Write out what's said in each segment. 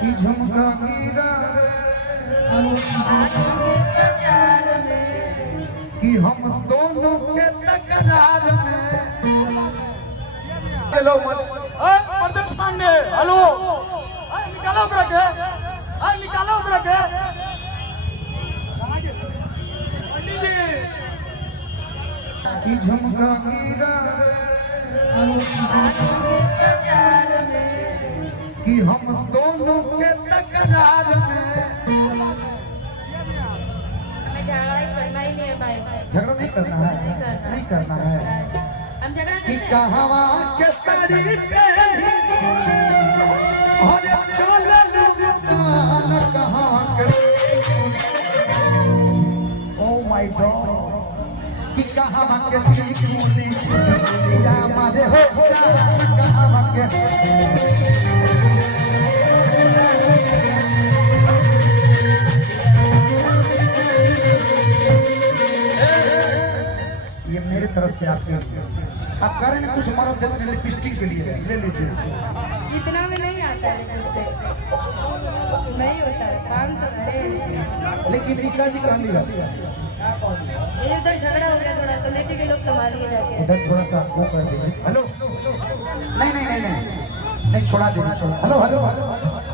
की झुमका गिरा रे कि हम दोनों के तकरार में। हेलो प्रदीप पांडे, हेलो निकालो उधर के, निकालो उधर के पंडित जी। की झुमका गिरा रे कि हम दोनों के तकरार में। हमें झगड़ा करना ही नहीं है भाई। झगड़ा नहीं करना है, नहीं करना है। हम झगड़ा कि करते हैं। कहवा के साड़ी पहनी और चलल दुकान कहाँ के। ओ माय गॉड कि कहवा के ठीक मुने या मारे हो कहवा के। ये मेरी तरफ से आपके आप कह रहे हैं कुछ हमारा दिल में लिपस्टिक के लिए ले लीजिए। इतना में नहीं आता है लिपस्टिक, नहीं होता है 500 से। लेकिन निशा जी कह लिया ये उधर झगड़ा हो गया थोड़ा, कमेटी के लोग संभालिए जाके। उधर थोड़ा सा वो कर दीजिए। हेलो नहीं नहीं नहीं नहीं नहीं छोड़ा दीजिए, छोड़ा। हेलो हेलो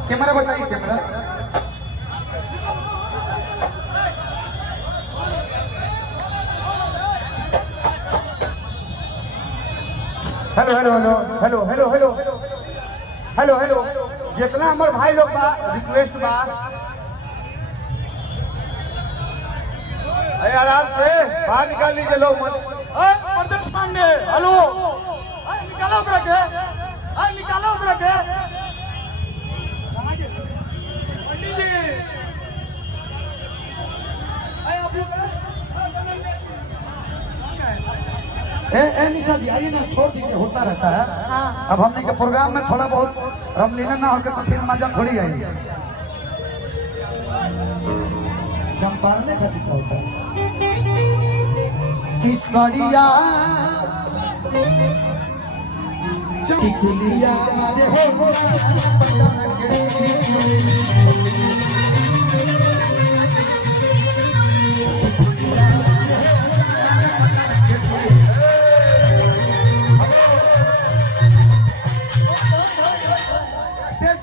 कैमरा बचाइए, camera. Hello hello hello hello hello hello hello hello जितना हमारे भाई लोग बा रिक्वेस्ट बा आराम से बाहर निकाल लीजिए लोग। प्रदीप पांडे, हेलो निकालो उधर के, निकालो उधर के पंडित जी। आप लोग ए निशा जी आइए ना, छोड़ दीजिए, होता रहता है। हाँ। अब हमने के प्रोग्राम में थोड़ा बहुत रामलीला ना होकर तो फिर मजा थोड़ी आई। चंपारण का लिखा होता है कि सड़िया टिकुलिया मारे हो पटन के। स्टेज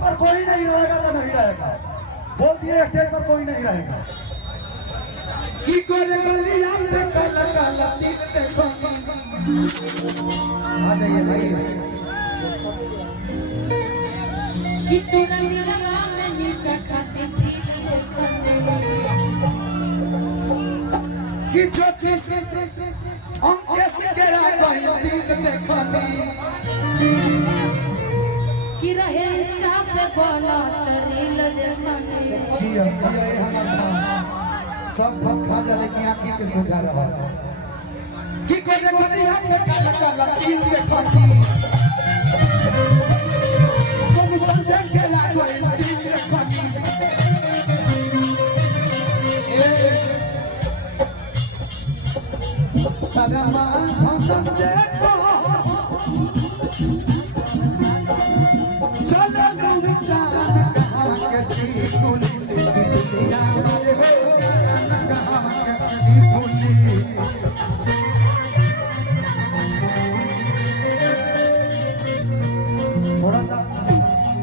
पर कोई नहीं रहेगा तो नहीं रहेगा, बोल दिए स्टेज पर कोई नहीं रहेगा। की करे गलिया पे काला काला तिल देखो। आ जाइए भाई। कि तोरा मेरा नाम नहीं सखाते फिर देखो। कि जो चीज हम कैसे के आ गई तिल देखो। कि रहे स्टाफ पे बोला रील देखने। जिया जिया ये हमार खान सब खा जा, लेकिन आंखें के सुझा रहा कि कोने गलिया पे काला काला तिल देखो। सब समझ के आ गई तिल देखो। सरमा हम देखो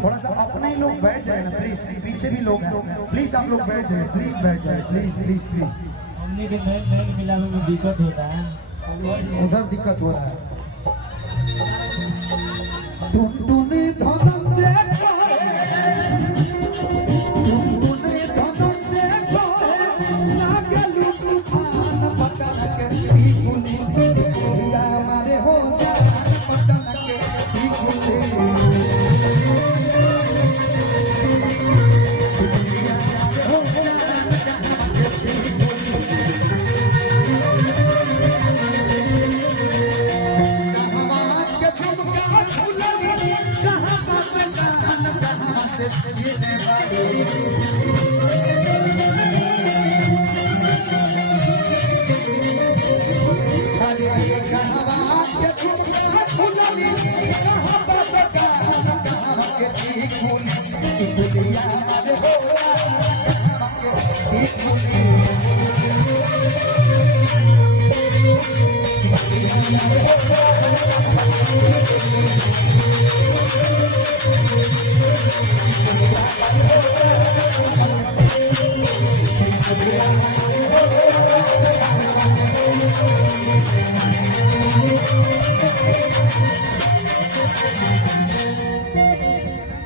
थोड़ा सा अपने ही लोग बैठ जाए ना प्लीज। पीछे भी लोग हैं, प्लीज आप लोग बैठ जाए, प्लीज बैठ जाए, प्लीज प्लीज प्लीज। हमने के नए मिला में दिक्कत होता है, उधर दिक्कत हो रहा है। टुनटुनी धनंजय दुनिया में हो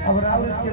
अब राहुल इसके